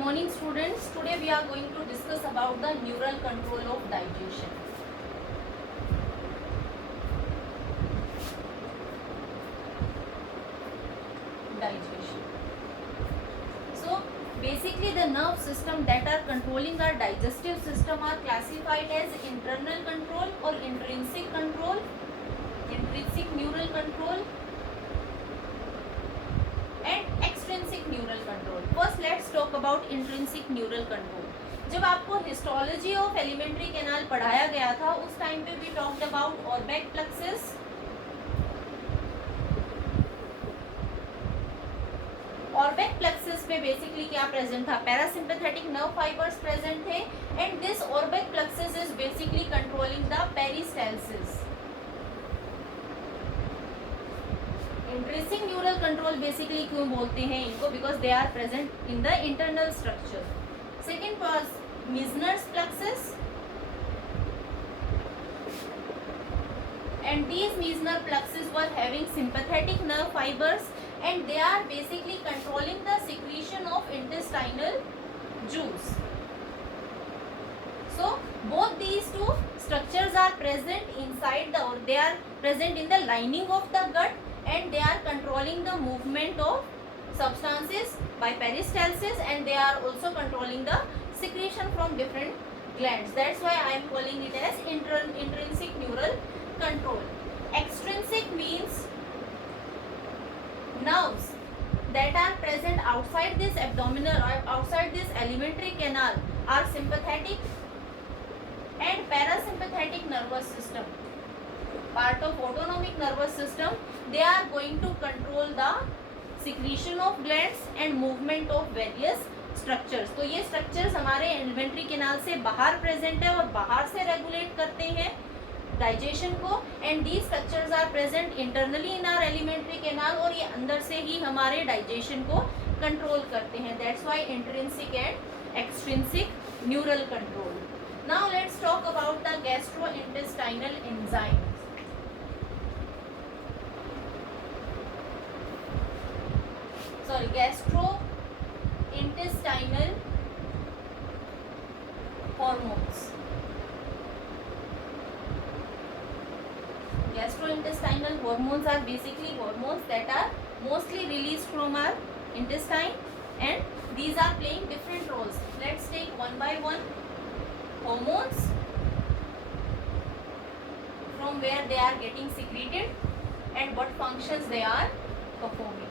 morning students. Today we are going to discuss about the neural control of digestion. So basically the nerve system that are controlling our digestive system are classified as internal control or intrinsic control, intrinsic neural control and extrinsic neural control. First let's talk about intrinsic neural control. जब आपको histology of alimentary canal पढ़ाया गया था उस time पे we talked about Auerbach plexus, Auerbach plexus पे basically क्या present था, पैरासिम्पैथेटिक नर्व फाइबर्स प्रेजेंट थे and this Auerbach plexus is basically controlling the peristalsis. Intrinsic neural control basically क्यों बोलते हैं इनको, because they are present in the internal structure. Second was Meissner's plexus, and these Meissner plexus were having sympathetic nerve fibers and they are basically controlling the secretion of intestinal juice. So both these two structures are present inside the, or they are present in the lining of the gut and they are controlling the movement of substances by peristalsis and they are also controlling the secretion from different glands. That's why I am calling it as intrinsic neural control. Extrinsic means nerves that are present outside this abdominal or outside this alimentary canal are sympathetic and parasympathetic nervous system, part of autonomic nervous system. They are going to control the secretion of glands and movement of various structures. तो ये structures हमारे alimentary canal से बाहर present है और बाहर से regulate करते हैं डाइजेशन को and these structures are present internally in our alimentary canal और ये अंदर से ही हमारे डाइजेशन को कंट्रोल करते हैं. That's why intrinsic and extrinsic neural control. Now let's talk about the gastrointestinal enzymes. Gastrointestinal hormones. Gastrointestinal hormones are basically hormones that are mostly released from our intestine and these are playing different roles. Let's take one by one. Hormones, from where they are getting secreted and what functions they are performing.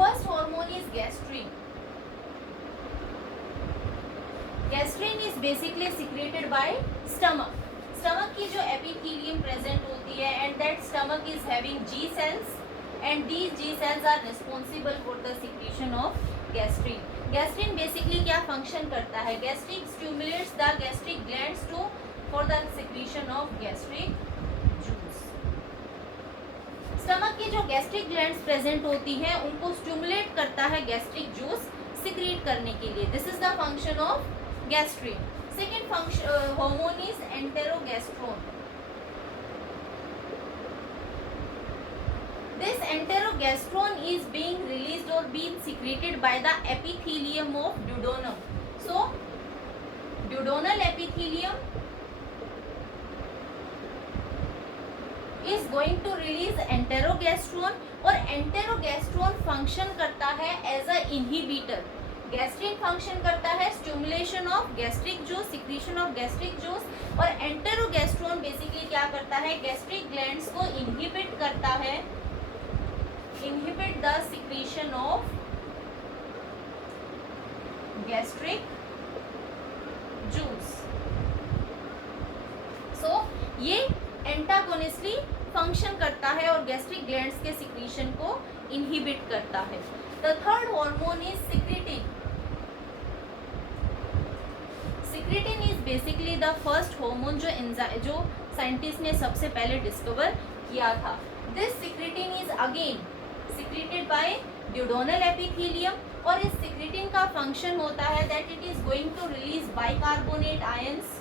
First hormone is gastrin. Gastrin is basically secreted by stomach. Stomach की जो epithelium present होती है and that stomach is having G cells and these G cells are responsible for the secretion of gastrin. Gastrin basically क्या function करता है? Gastrin stimulates the gastric glands to for the secretion of gastric juice. Stomach की जो gastric glands present होती हैं उनको stimulate करता है गैस्ट्रिक जूस सिक्रीट करने के लिए. This is the function of gastrin. Second function hormone is enterogastrone. This enterogastrone is being released और being secreted by the epithelium of duodenum. So duodenal epithelium is going to release enterogastrone और enterogastrone function करता है as a inhibitor. Gastrin function करता है stimulation of gastric juice, secretion of gastric juice और enterogastrone basically क्या करता है? gastric glands को inhibit करता है, inhibit the secretion of gastric juice. So ये एंटागोनिस्टली फंक्शन करता है और गैस्ट्रिक ग्लैंड्स के सिक्रीशन को इनहिबिट करता है. The third hormone is secretin. Secretin is basically the first hormone जो साइंटिस्ट ने सबसे पहले डिस्कवर किया था. This secretin is again secreted by duodenal epithelium और इस सिक्रेटिन का फंक्शन होता है that it is going to release bicarbonate ions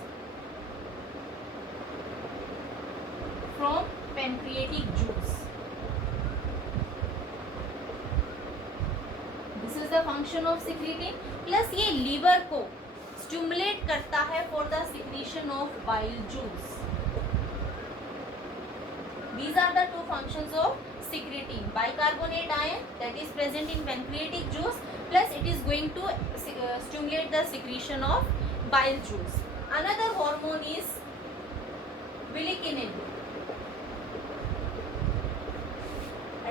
from pancreatic juice. This is the function of secretin. Plus ये liver को stimulate करता है for the secretion of bile juice. These are the two functions of secretin. Bicarbonate ion that is present in pancreatic juice, plus it is going to stimulate the secretion of bile juice. Another hormone is villikinin.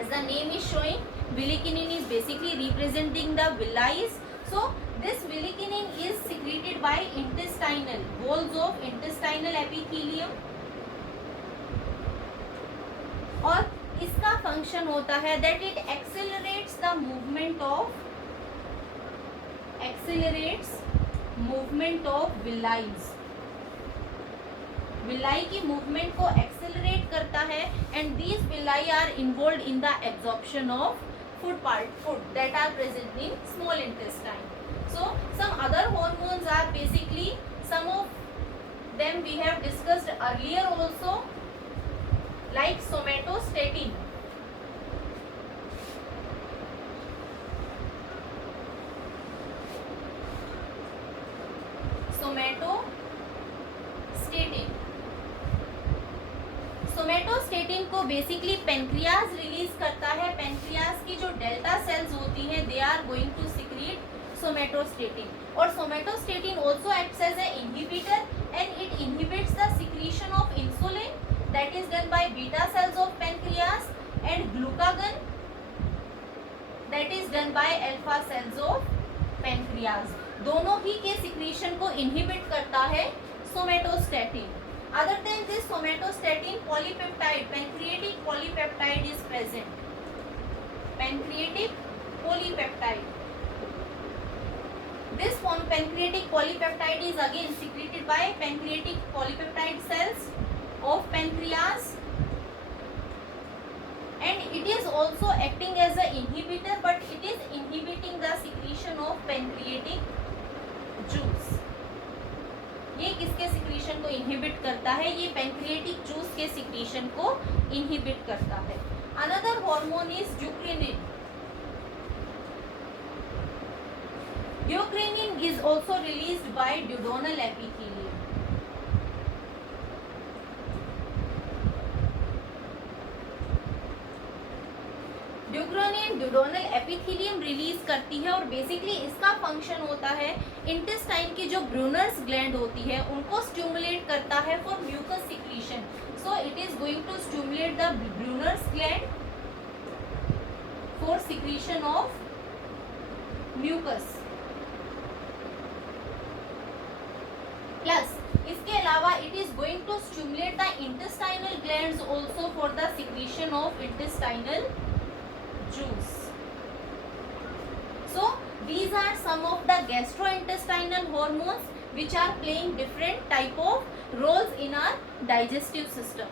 As the name is showing, villikinin is basically representing the villi. So this villikinin is secreted by intestinal walls of intestinal epithelium. और इसका function होता है that it accelerates the movement of villi. villi की movement को accelerate करता है and these villi are involved in the absorption of food that are present in small intestine. So some other hormones are basically, some of them we have discussed earlier also, like somatostatin. Somatostatin को basically pancreas release करता है. Pancreas की जो delta cells होती हैं they are going to secrete somatostatin. और somatostatin also acts as a inhibitor and it inhibits the secretion of insulin that is done by beta cells of pancreas and glucagon that is done by alpha cells of pancreas. दोनों ही के secretion को inhibit करता है somatostatin. Other than this somatostatin, polypeptide, pancreatic polypeptide is present. Pancreatic polypeptide. This pancreatic polypeptide is again secreted by pancreatic polypeptide cells of pancreas and it is also acting as an inhibitor, but it is inhibiting the secretion of pancreatic juice. ये किसके secretion को inhibit करता है? ये pancreatic juice के secretion को inhibit करता है. Another hormone is duocrinin. Duocrinin is also released by duodenal epithelium. Duocrinin duodenal epithelium release करती है और बेसिकली इसका फंक्शन होता है इंटेस्टाइन की जो ब्रूनर्स ग्लैंड होती है उनको स्टिमुलेट करता है for mucus secretion. So it is going to stimulate the Brunner's gland for secretion of mucus. Plus इसके अलावा it is going to stimulate the intestinal glands also for the secretion of intestinal juice. So these are some of the gastrointestinal hormones which are playing different type of roles in our digestive system.